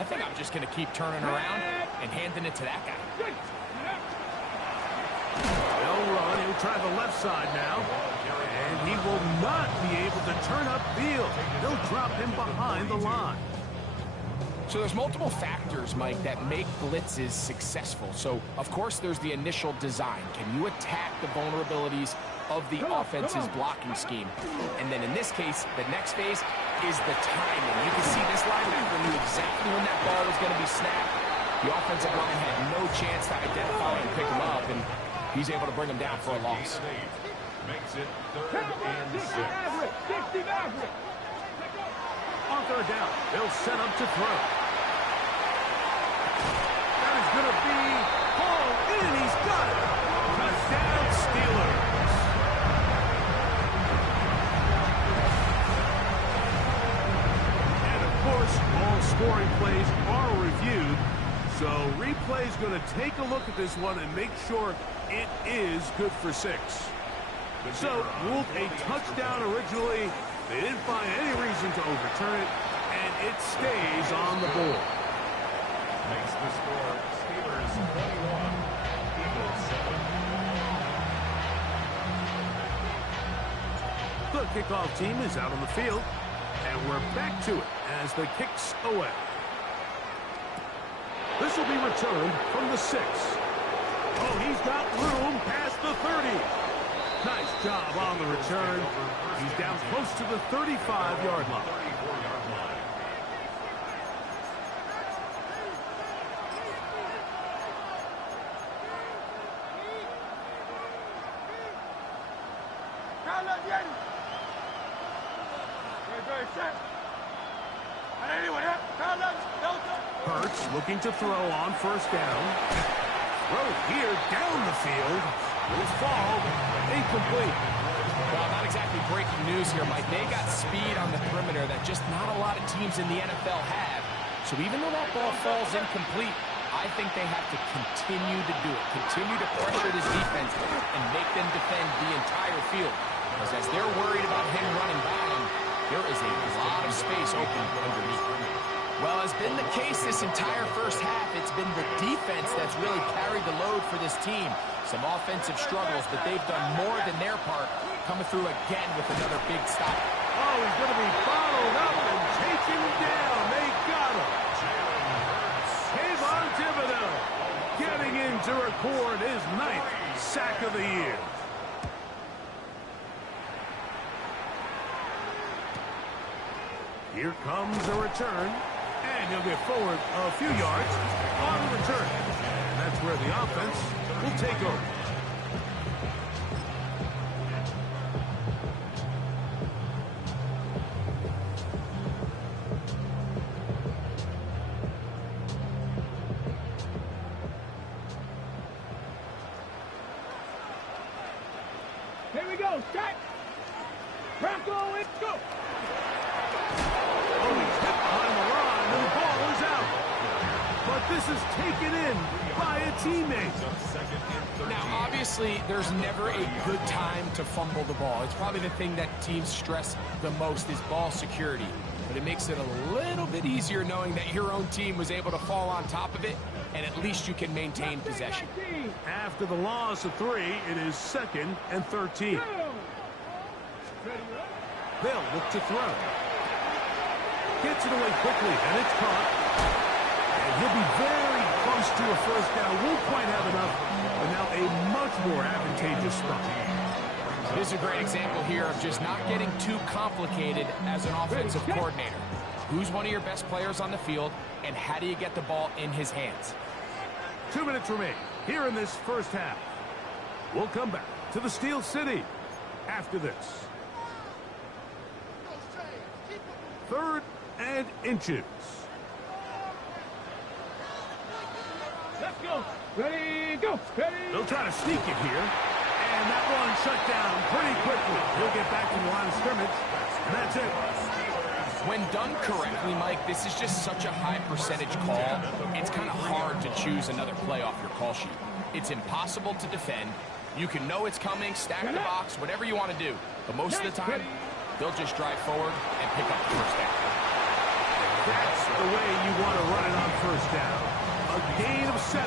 I think I'm just going to keep turning around and handing it to that guy. They'll run. He'll try the left side now. And he will not be able to turn upfield. They'll drop him behind the line. So there's multiple factors, Mike, that make blitzes successful. So, of course, there's the initial design. Can you attack the vulnerabilities of the offense's blocking scheme? And then in this case, the next phase is the timing. You can see this linebacker knew exactly when that ball was going to be snapped. The offensive line had no chance to identify and pick him up, and he's able to bring him down for a loss. Makes it 3rd and 6. On 3rd down, they'll set up to throw. That is going to be hauled in. He's got it. Touchdown, Steelers. And, of course, all scoring plays are reviewed. So replay's going to take a look at this one and make sure it is good for 6. So, ruled a touchdown originally. They didn't find any reason to overturn it, and it stays on the board. Makes the score Steelers 21, Eagles 7. The kickoff team is out on the field, and we're back to it as the kick's away. This will be returned from the 6. Oh, he's got room past the 30. Nice job on the return. He's down close to the 35-yard line. Hurts looking to throw on 1st down. Throw here down the field. Will fall incomplete. Well, not exactly breaking news here, Mike. They got speed on the perimeter that just not a lot of teams in the NFL have. So even though that ball falls incomplete, I think they have to continue to do it. Continue to pressure this defense and make them defend the entire field. Because as they're worried about him running by them, there is a lot of space open underneath. Well, as been the case this entire first half, it's been the defense that's really carried the load for this team. Some offensive struggles, but they've done more than their part, coming through again with another big stop. Oh, he's going to be followed up and taken down. They got him. Kayvon Thibodeau getting in to record his 9th sack of the year. Here comes a return. And he'll get forward a few yards on the return. And that's where the offense will take over. Here we go. Set. Bronco, let's go. Oh, he's hit behind the line, and the ball is out. But this is taken in by a teammate. Now, obviously, there's never a good time to fumble the ball. It's probably the thing that teams stress the most is ball security. But it makes it a little bit easier knowing that your own team was able to fall on top of it, and at least you can maintain possession. After the loss of 3, it is 2nd and 13. They'll look to throw. Gets it away quickly, and it's caught. And he'll be very close to a 1st down. Won't quite have enough, but now a much more advantageous spot. This is a great example here of just not getting too complicated as an offensive coordinator. Who's one of your best players on the field, and how do you get the ball in his hands? 2 minutes remain here in this first half. We'll come back to the Steel City after this. 3rd and inches. Let's go. Ready, go. Ready. They'll try to sneak it here. And that one shut down pretty quickly. He'll get back to the line of scrimmage. And that's it. When done correctly, Mike, this is just such a high percentage call. It's kind of hard to choose another play off your call sheet. It's impossible to defend. You can know it's coming, stack the box, whatever you want to do. But most of the time, they'll just drive forward and pick up the 1st down. That's the way you want to run an 7.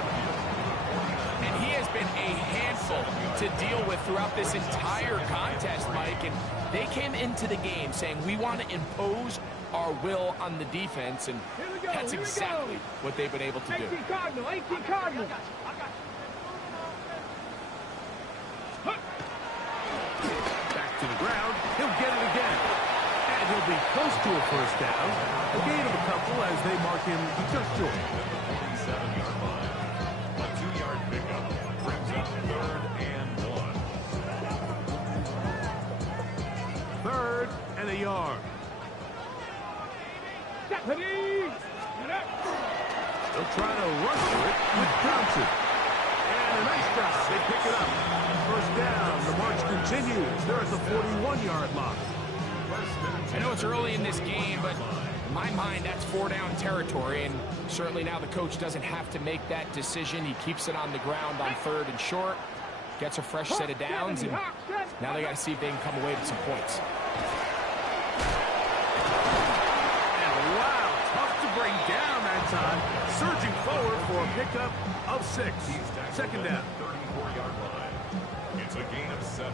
And he has been a handful to deal with throughout this entire contest, Mike. And they came into the game saying, we want to impose our will on the defense. And that's exactly what they've been able to do. 18 Cardinal, 18 Cardinal. Back to the ground. He'll get it again. And he'll be close to a first down. A gain of a couple as they mark him just short. 47-yard line. A 2-yard pickup brings up 3rd and 1. 3rd and a yard. They'll try to rush for it with Johnson. And a nice job. They pick it up. First down. The march continues. They're at the 41-yard line. I know it's early in this game, but in my mind, that's 4-down territory. And certainly now the coach doesn't have to make that decision. He keeps it on the ground on 3rd and short. Gets a fresh set of downs. And now they got to see if they can come away with some points. Bring down that time, surging forward for a pickup of 6. Second down. 34-yard line. It's a gain of 7.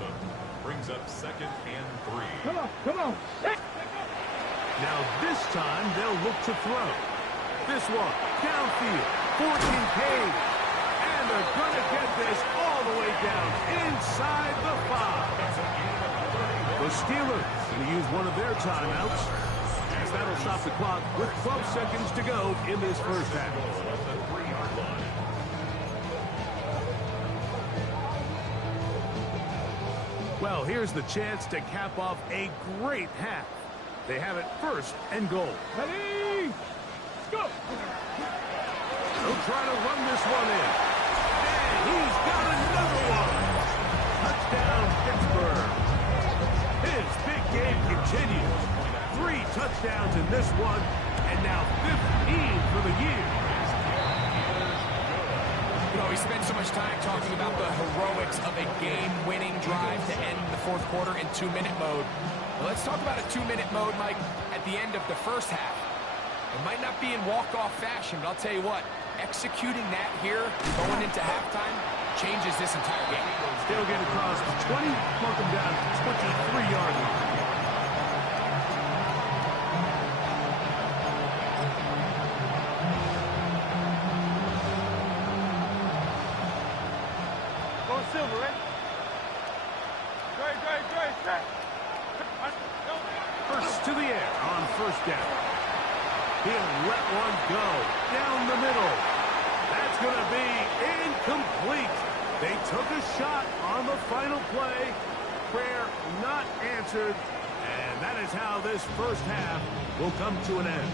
Brings up 2nd and 3. Come on, come on. Now this time they'll look to throw. This one, downfield, 14 Kincaid. And they're going to get this all the way down inside the 5. The Steelers going to use one of their timeouts. That'll stop the clock with 12 seconds to go in this first half. Well, here's the chance to cap off a great half. They have it 1st and goal. Ready? Go! They'll try to run this one in. And he's got another one. Touchdown, Pittsburgh. His big game continues. 3 touchdowns in this one, and now 15 for the year. You know, we spend so much time talking about the heroics of a game-winning drive to end the 4th quarter in 2-minute mode. Well, let's talk about a 2-minute mode, Mike, at the end of the first half. It might not be in walk-off fashion, but I'll tell you what, executing that here, going into halftime, changes this entire game. They'll get across the 20, mark them down to 23-yard line. Silver, right? Great. First to the air on first down. He'll let one go down the middle. That's going to be incomplete. They took a shot on the final play. Prayer not answered. And that is how this first half will come to an end.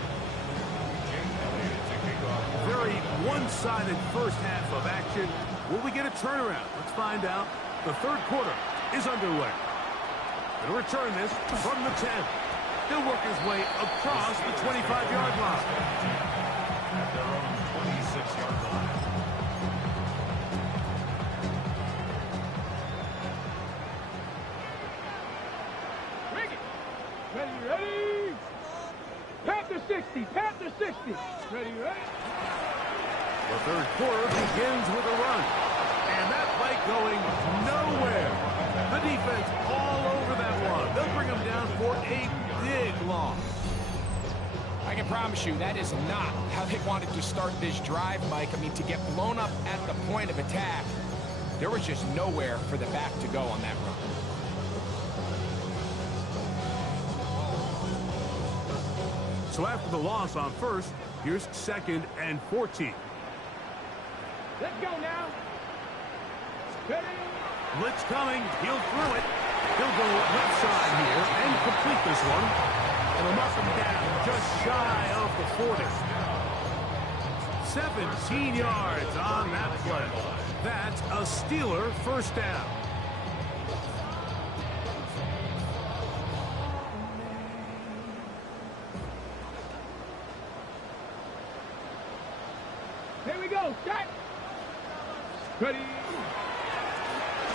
Very one-sided first half of action. Will we get a turnaround? Let's find out. The 3rd quarter is underway. He'll return this from the 10. He'll work his way across the 25-yard line. At their own 26-yard line. Ready? Panther 60, Panther 60. Ready? The 3rd quarter begins with a run. And that play going nowhere. The defense all over that one. They'll bring them down for a big loss. I can promise you that is not how they wanted to start this drive, Mike. I mean, to get blown up at the point of attack, there was just nowhere for the back to go on that run. So after the loss on first, here's 2nd and 14. Let's go now. Ready? Blitz coming. He'll throw it. He'll go left side here and complete this one. And they'll mark him down just shy of the 40. 17 yards on that play. That's a Steeler first down. Here we go. Set. Ready.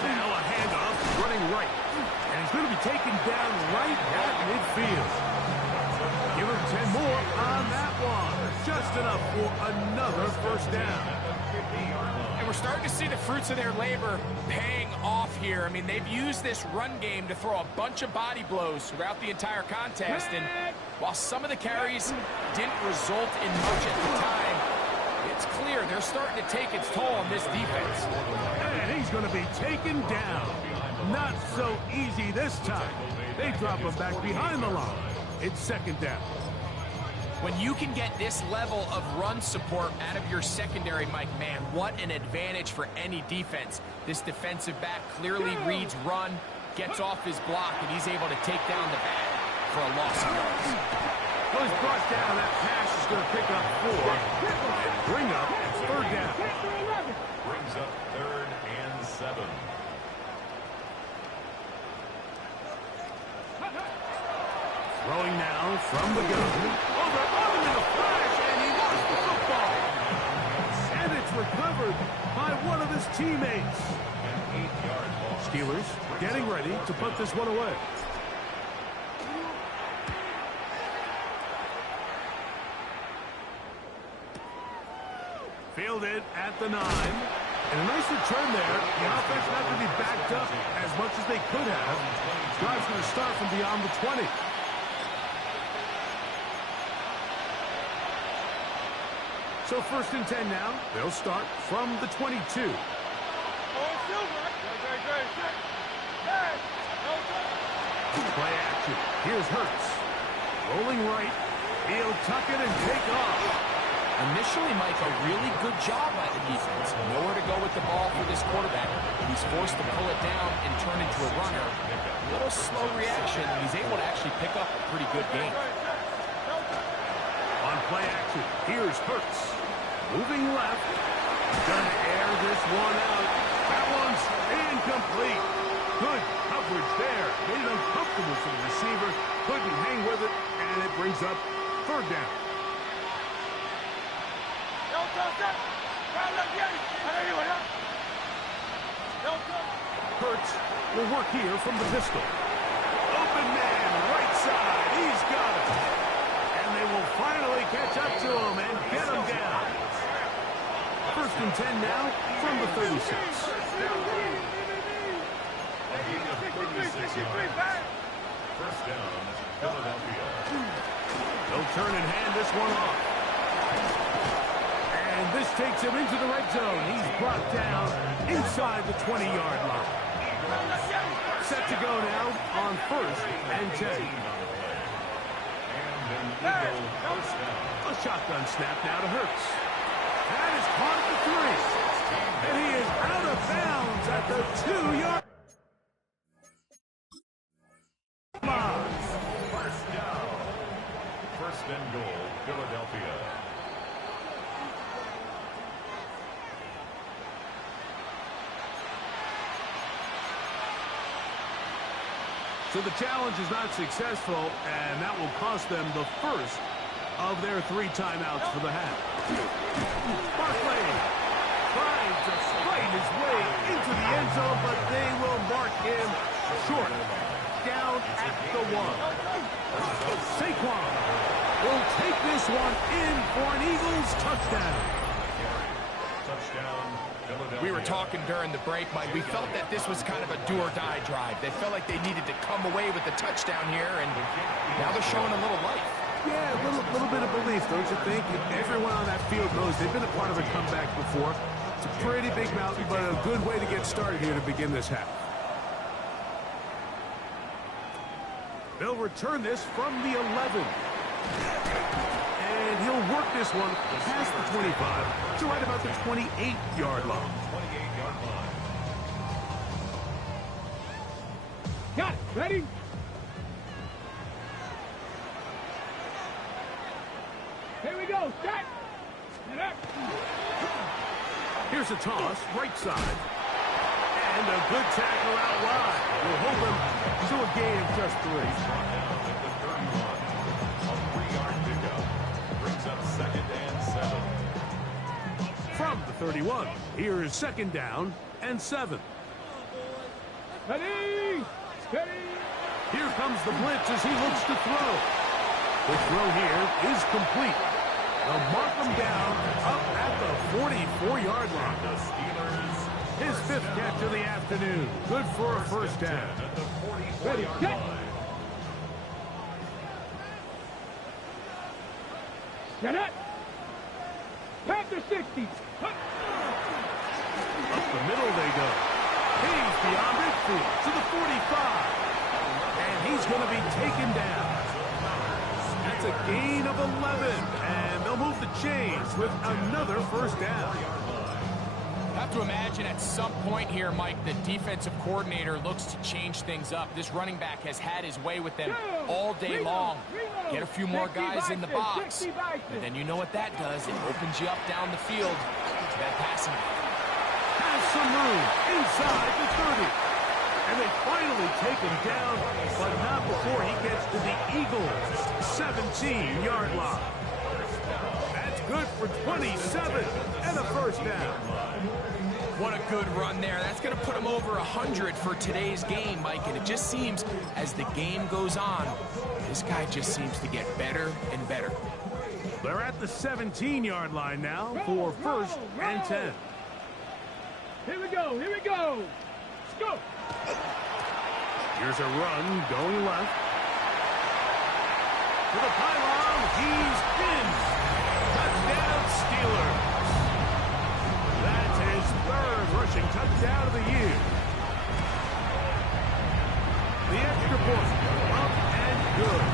Now a handoff running right. And he's going to be taken down right at midfield. Give him 10 more on that one. Just enough for another first down. And we're starting to see the fruits of their labor paying off here. I mean, they've used this run game to throw a bunch of body blows throughout the entire contest. And while some of the carries didn't result in much at the time, it's clear they're starting to take its toll on this defense. And he's going to be taken down. Not so easy this time. They drop him back behind the line. It's second down. When you can get this level of run support out of your secondary, Mike, man, what an advantage for any defense. This defensive back clearly reads run, gets off his block, and he's able to take down the back for a loss of yards. Well, he's brought down. That pass is going to pick up 4 and bring up third down. Brings up 3rd and 7. Throwing now from the gun. Oh, they're on him in a flash, and he lost the football. And it's recovered by one of his teammates. An 8-yard loss. Steelers getting ready to put this one away. Fielded at the 9. And a nice return there. The offense not going to be backed up as much as they could have. Drive's going to start from beyond the 20. So 1st and 10 now. They'll start from the 22. Play action. Here's Hurts. Rolling right. He'll tuck it and take off. Initially, Mike, a really good job by the defense. Nowhere to go with the ball for this quarterback. He's forced to pull it down and turn into a runner. A little slow reaction, and he's able to actually pick up a pretty good game. On play action, here's Hurts. Moving left. Gonna air this one out. That one's incomplete. Good coverage there. Made it uncomfortable for the receiver. Couldn't hang with it, and it brings up third down. Hurts will work here from the pistol. Open man, right side. He's got it. And they will finally catch up to him and get him down. 1st and 10 now from the 36. First down, Philadelphia. They'll turn and hand this one off. And this takes him into the red zone. He's brought down inside the 20-yard line. Set to go now on 1st and 10. A shotgun snap now to Hurts. That is caught at the 3. And he is out of bounds at the 2-yard. First down. 1st and goal, Philadelphia. So the challenge is not successful, and that will cost them the first of their 3 timeouts for the half. Barkley trying to fight his way into the end zone, but they will mark him short. Down at the 1. Saquon will take this one in for an Eagles touchdown. Touchdown, Philadelphia. We were talking during the break, Mike. We felt that this was kind of a do-or-die drive. They felt like they needed to come away with the touchdown here, and now they're showing a little life. Yeah, a little bit of belief, don't you think? Everyone on that field knows they've been a part of a comeback before. It's a pretty big mountain, but a good way to get started here to begin this half. They'll return this from the 11. And he'll work this one past the 25 to right about the 28-yard line. 28-yard line. Got it. Ready? Here we go. Start. Here's a toss, right side. And a good tackle out wide. Will hold him to a gain of just 3. Brought down at the 31. A 3-yard pickup. Brings up 2nd and 7. From the 31, here is 2nd down and 7. Ready. Steady. Here comes the blitz as he looks to throw. The throw here is complete. They'll mark him down up at the 44-yard line. The Steelers. His fifth catch of the afternoon. Good for a first down. At the Ready, 44-yard set. line. Get it. Panther 60. Up the middle they go. He's beyond midfield to the 45. And he's going to be taken down. That's a gain of 11. And they'll move the chains with another first down. I have to imagine at some point here, Mike, the defensive coordinator looks to change things up. This running back has had his way with them all day long. Get a few more guys in the box. And then you know what that does. It opens you up down the field to that passing game. Has some room inside the 30. And they finally take him down, but not before he gets to the Eagles' 17-yard line. That's good for 27 and a first down. What a good run there. That's going to put him over 100 for today's game, Mike. And it just seems as the game goes on, this guy just seems to get better and better. They're at the 17-yard line now for first and 10. Here we go. Here we go. Let's go. Here's a run going left. To the pylon, he's in. Touchdown, Steelers. That's his third rushing touchdown of the year. The extra point, up and good.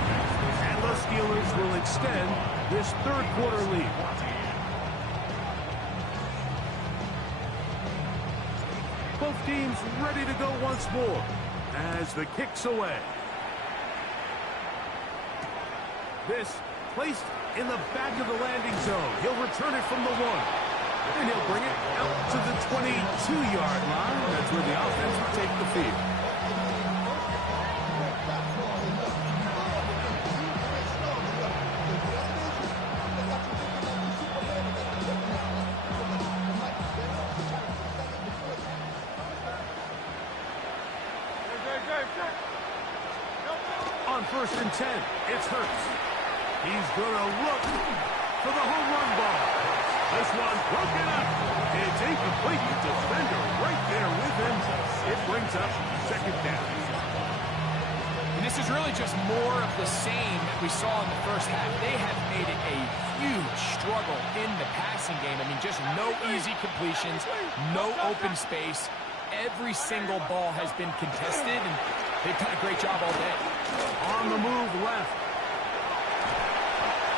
And the Steelers will extend this third quarter lead. Both teams ready to go once more as the kick's away. This placed in the back of the landing zone. He'll return it from the 1. And he'll bring it out to the 22-yard line. That's where the offense will take the field. On first and 10, it's Hurts. He's going to look for the home run ball. This one broken up. It's incomplete. Defender right there with him. It brings up second down. And this is really just more of the same that we saw in the first half. They have made it a huge struggle in the passing game. I mean, just no easy completions, no open space. Every single ball has been contested, and they've done a great job all day. On the move left.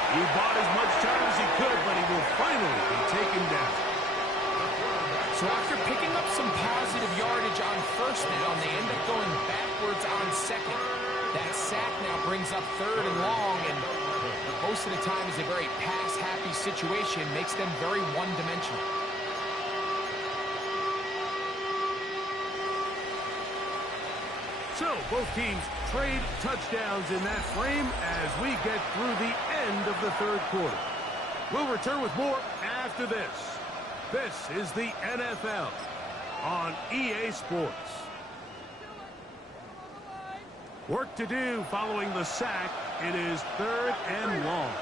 He bought as much time as he could, but he will finally be taken down. So after picking up some positive yardage on first down, they end up going backwards on second. That sack now brings up third and long, and most of the time is a very pass-happy situation, makes them very one-dimensional. So both teams trade touchdowns in that frame as we get through the end of the third quarter. We'll return with more after this. This is the NFL on EA Sports. Work to do following the sack. It is third and long.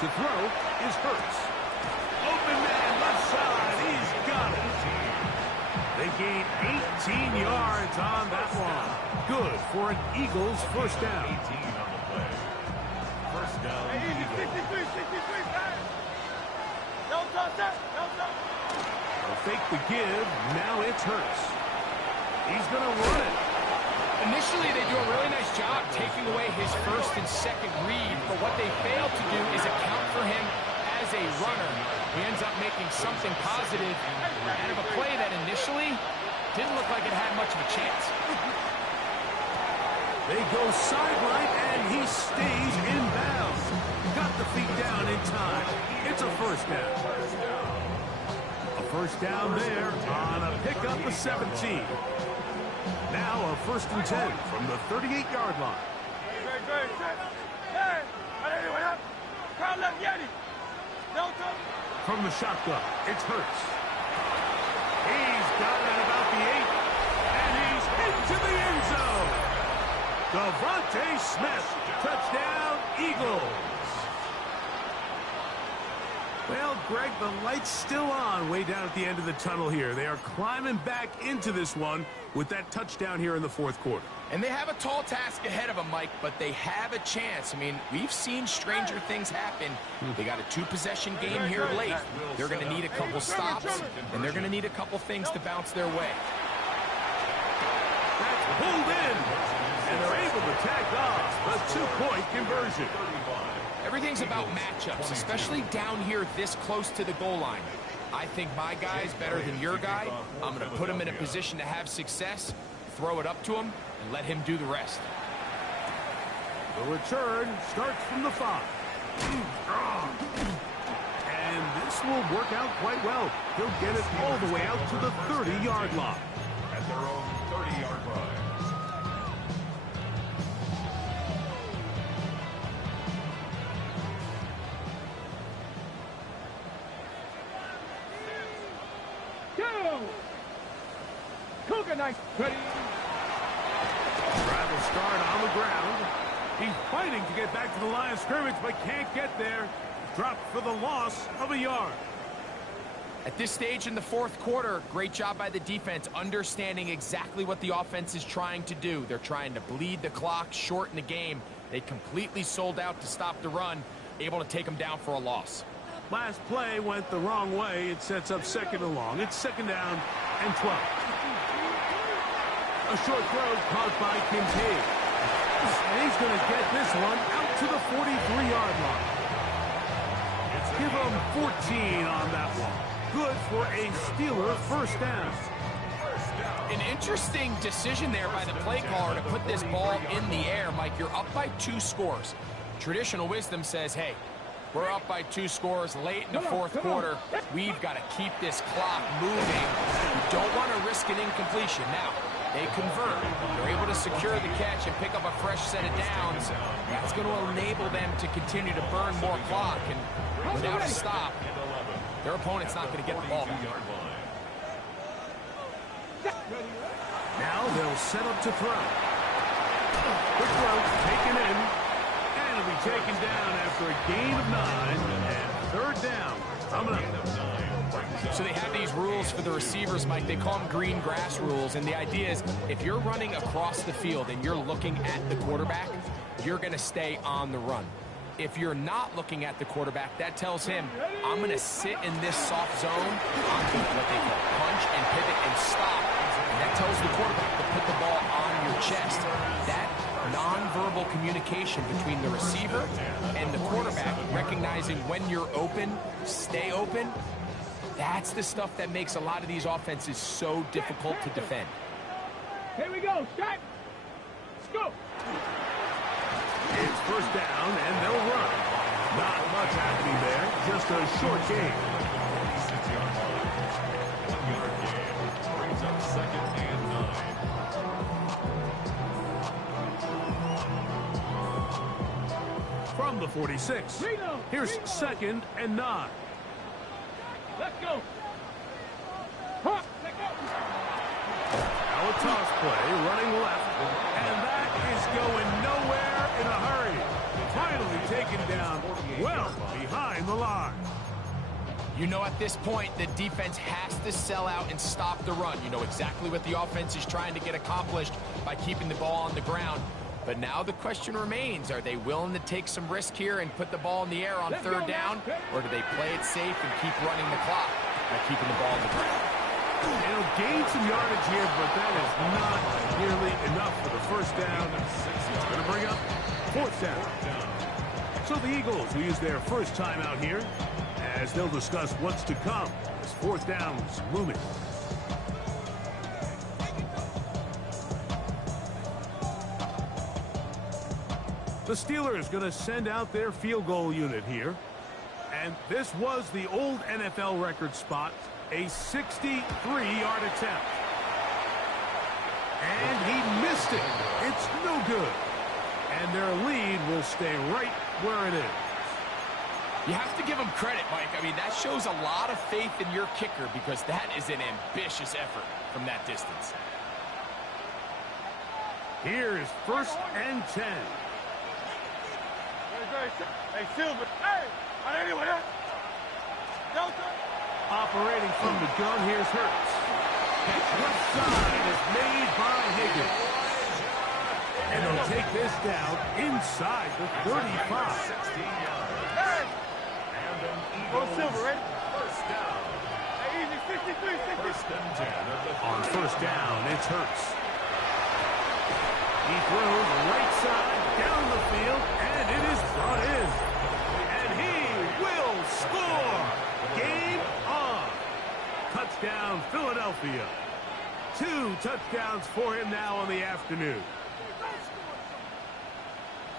To throw is Hurts. Open man left side. He's got it. They gain 18 yards on that one. Good for an Eagles first down. 18 on the play. First down. They'll fake the give. Now it's Hurts. He's going to run it. Initially, they do a really nice job taking away his first and second read, but what they fail to do is account for him as a runner. He ends up making something positive out of a play that initially didn't look like it had much of a chance. They go sideline, and he stays in bounds. Got the feet down in time. It's a first down. A first down there on a pickup of 17. Now a first and 10 from the 38-yard line. From the shotgun, it's Hurts. He's got it at about the 8, and he's into the end zone. Devontae Smith. Touchdown, Eagles. Well, Greg, the light's still on way down at the end of the tunnel here. They are climbing back into this one with that touchdown here in the fourth quarter. And they have a tall task ahead of them, Mike, but they have a chance. I mean, we've seen stranger things happen. They got a two-possession game here late. They're going to need a couple stops, and they're going to need a couple things to bounce their way. That's pulled in, and they're able to tack off a two-point conversion. Everything's about matchups, especially down here this close to the goal line. I think my guy's better than your guy. I'm going to put him in a position to have success, throw it up to him, and let him do the rest. The return starts from the 5. And this will work out quite well. He'll get it all the way out to the 30-yard line. At their own 30-yard line. Nice. Ready. Try to start on the ground. He's fighting to get back to the line of scrimmage, but can't get there. Dropped for the loss of a yard. At this stage in the fourth quarter, great job by the defense understanding exactly what the offense is trying to do. They're trying to bleed the clock, shorten the game. They completely sold out to stop the run, able to take them down for a loss. Last play went the wrong way. It sets up second and long. It's second down and 12. A short throw caught by Kincaid. And he's going to get this one out to the 43-yard line. Give him 14 on that one. Good for a Steeler first down. An interesting decision there by the play caller to put this ball in the air. Mike, you're up by 2 scores. Traditional wisdom says, hey, we're up by 2 scores late in the fourth quarter. We've got to keep this clock moving. We don't want to risk an incompletion. Now, they convert. They're able to secure the catch and pick up a fresh set of downs. That's going to enable them to continue to burn more clock. And without a stop, their opponent's not going to get the ball back. Now they'll set up to throw. Quick throw taken in. And it'll be taken down after a gain of 9. And third down coming up. So they have these rules for the receivers, Mike. They call them green grass rules. And the idea is if you're running across the field and you're looking at the quarterback, you're going to stay on the run. If you're not looking at the quarterback, that tells him, I'm going to sit in this soft zone on what they call punch and pivot and stop. And that tells the quarterback to put the ball on your chest. That nonverbal communication between the receiver and the quarterback, recognizing when you're open, stay open, that's the stuff that makes a lot of these offenses so difficult to defend. Here we go. Start. Let's go. It's first down, and they'll run. Not much happening there. Just a short game. 46-yard line. 1-yard gain. Brings up second and 9. From the 46. Here's second and 9. Let's go. Huh. Let's go. Now a toss play, running left, and that is going nowhere in a hurry. Finally taken down well behind the line. You know, at this point, the defense has to sell out and stop the run. You know exactly what the offense is trying to get accomplished by keeping the ball on the ground. But now the question remains, are they willing to take some risk here and put the ball in the air on third down? Or do they play it safe and keep running the clock by keeping the ball on the ground? They'll gain some yardage here, but that is not nearly enough for the first down. It's going to bring up fourth down. So the Eagles will use their first time out here as they'll discuss what's to come as fourth down's looming. The Steelers going to send out their field goal unit here. And this was the old NFL record spot, a 63-yard attempt. And he missed it. It's no good. And their lead will stay right where it is. You have to give them credit, Mike. I mean, that shows a lot of faith in your kicker because that is an ambitious effort from that distance. Here is 1st and 10. Hey, Silver. Hey, Operating from the gun, here's Hurts. Catch left side is made by Higgins. And they'll take this down inside the 35. 16 yards. Hey! And an Go Eagles Silver, ready? first down. Hey, easy, 63, 60. First and 10 at the On 30. first down, it's Hurts. He throws right side down the field, and it is brought in. And he will score. Game on. Touchdown, Philadelphia. 2 touchdowns for him now on the afternoon.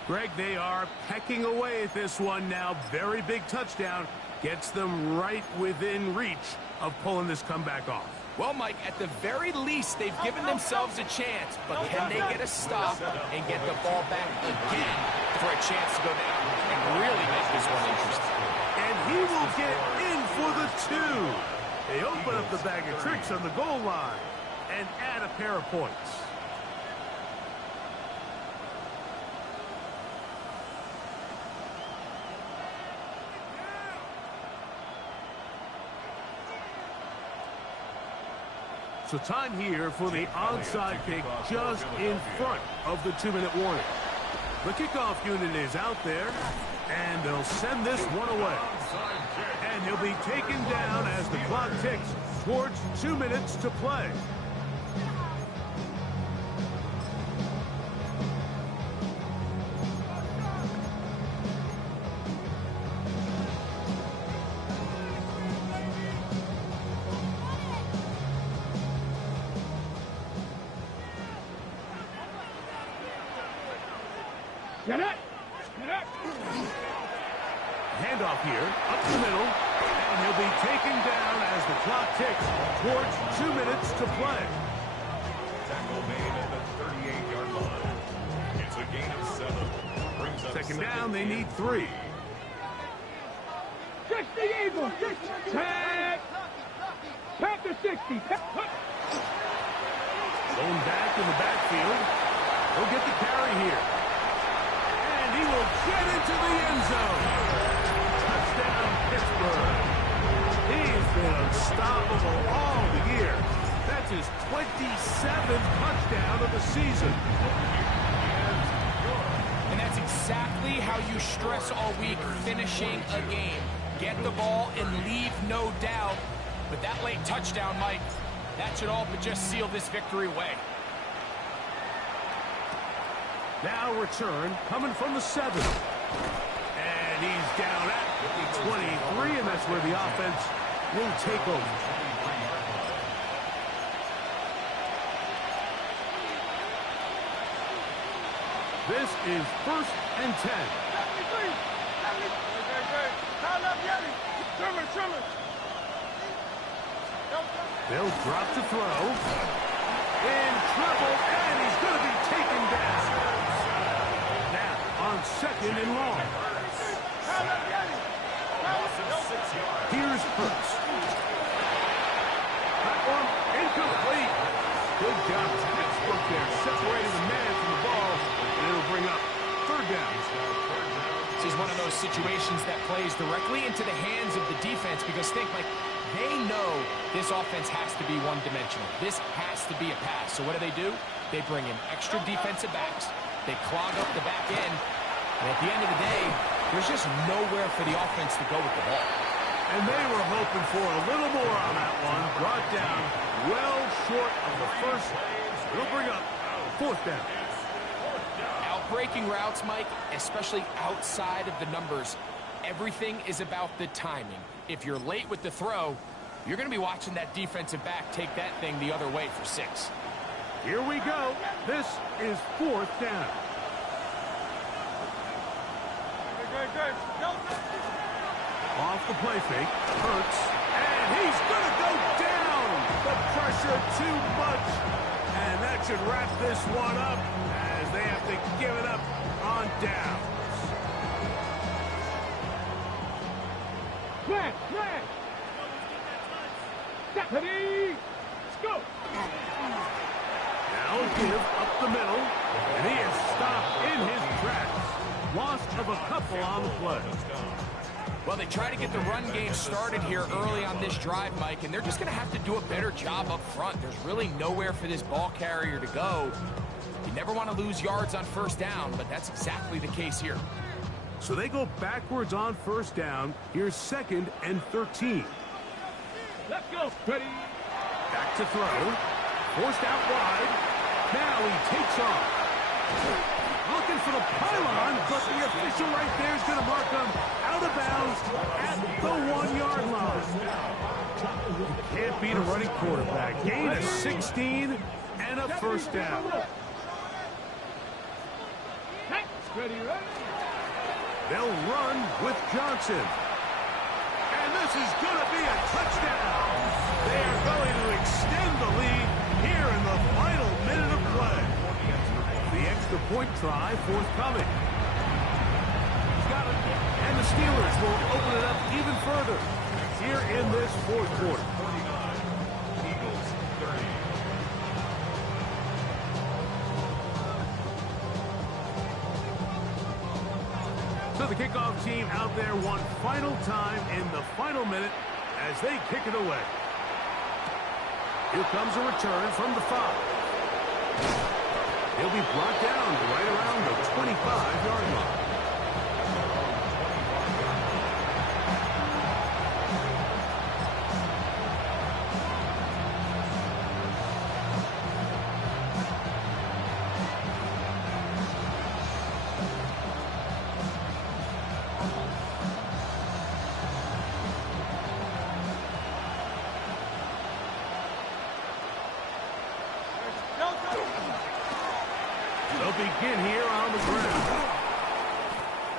Greg, they are pecking away at this one now. Very big touchdown. Gets them right within reach of pulling this comeback off. Well, Mike, at the very least, they've given themselves a chance. But can they get a stop and get the ball back again for a chance to go down and really make this one interesting? And he will get in for the 2. They open up the bag of tricks on the goal line and add a pair of points. So time here for the onside kick just in front of the 2-minute warning. The kickoff unit is out there, and they'll send this one away. And he'll be taken down as the clock ticks towards 2 minutes to play. Get it! Get it! Handoff here, up the middle, and he'll be taken down as the clock ticks towards 2 minutes to play. Tackle made at the 38-yard line. It's a gain of 7. Brings up Second down, they need 3. 60 Eagles! 60! Tag! Panther 60! Going back in the backfield. He'll get the carry here. And he will get into the end zone. Touchdown, Pittsburgh. He's been unstoppable all year. That's his 27th touchdown of the season. And that's exactly how you stress all week, finishing a game. Get the ball and leave no doubt. But that late touchdown, Mike, that should all but just seal this victory away. Now return coming from the 7. And he's down at the 23, and that's where the offense will take over. This is 1st and 10. 73! 73! Time up, Yeti! Trimmer! They'll drop to throw. In trouble, and he's going to be taken down. Now on 2nd and long. Time up, Yeti! Here's Hurts. Platform incomplete. Good job, Pittsburgh there, separating the man from the ball, and it'll bring up 3rd down. This is one of those situations that plays directly into the hands of the defense because think, like, they know this offense has to be one-dimensional. This has to be a pass. So what do? They bring in extra defensive backs. They clog up the back end. And at the end of the day, there's just nowhere for the offense to go with the ball. And they were hoping for a little more on that one. Brought down well short of the first. It'll bring up 4th down. Out-breaking routes, Mike, especially outside of the numbers, everything is about the timing. If you're late with the throw, you're going to be watching that defensive back take that thing the other way for 6. Here we go. This is 4th down. Good. Off the play fake. Hurts. And he's going to go down. The pressure too much. And that should wrap this one up as they have to give it up on downs. Flag! Ready! Let's go! Now give up the middle. And he is stopped in his tracks. Loss of a couple on the play. Well, they try to get the run game started here early on this drive, Mike, and they're just going to have to do a better job up front. There's really nowhere for this ball carrier to go. You never want to lose yards on first down, but that's exactly the case here. So they go backwards on first down. Here's 2nd and 13. Let's go. Ready. Back to throw. Forced out wide. Now he takes off. Looking for the pylon, but the official right there is going to mark him out of bounds at the 1-yard line. You can't beat a running quarterback. Gain of 16 and a first down. Ready, ready. They'll run with Johnson. And this is going to be a touchdown. They are going to extend the lead here in the final minute of play. The extra point try forthcoming. He's got it. And the Steelers will open it up even further here in this fourth quarter. 49, Eagles 30. So the kickoff team out there one final time in the final minute as they kick it away. Here comes a return from the 5. He'll be brought down right around the 25-yard line. They'll begin here on the ground.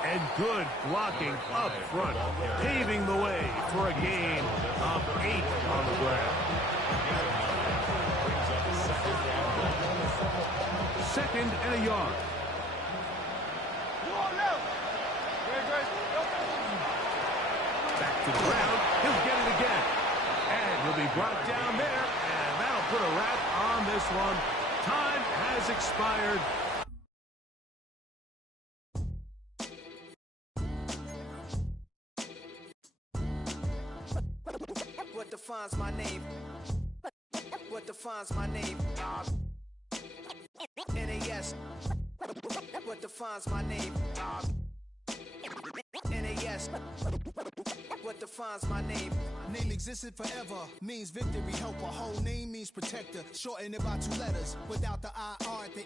And good blocking up front, paving the way for a gain of 8 on the ground. 2nd and a yard. Back to the ground. He'll get it again. And he'll be brought down there. And that'll put a wrap on this one. Time has expired. What defines my name? What defines my name? NAS. What defines my name? NAS. What defines my name? Name existed forever, means victory, helper. Whole name means protector. Shorten it by 2 letters, without the IR at the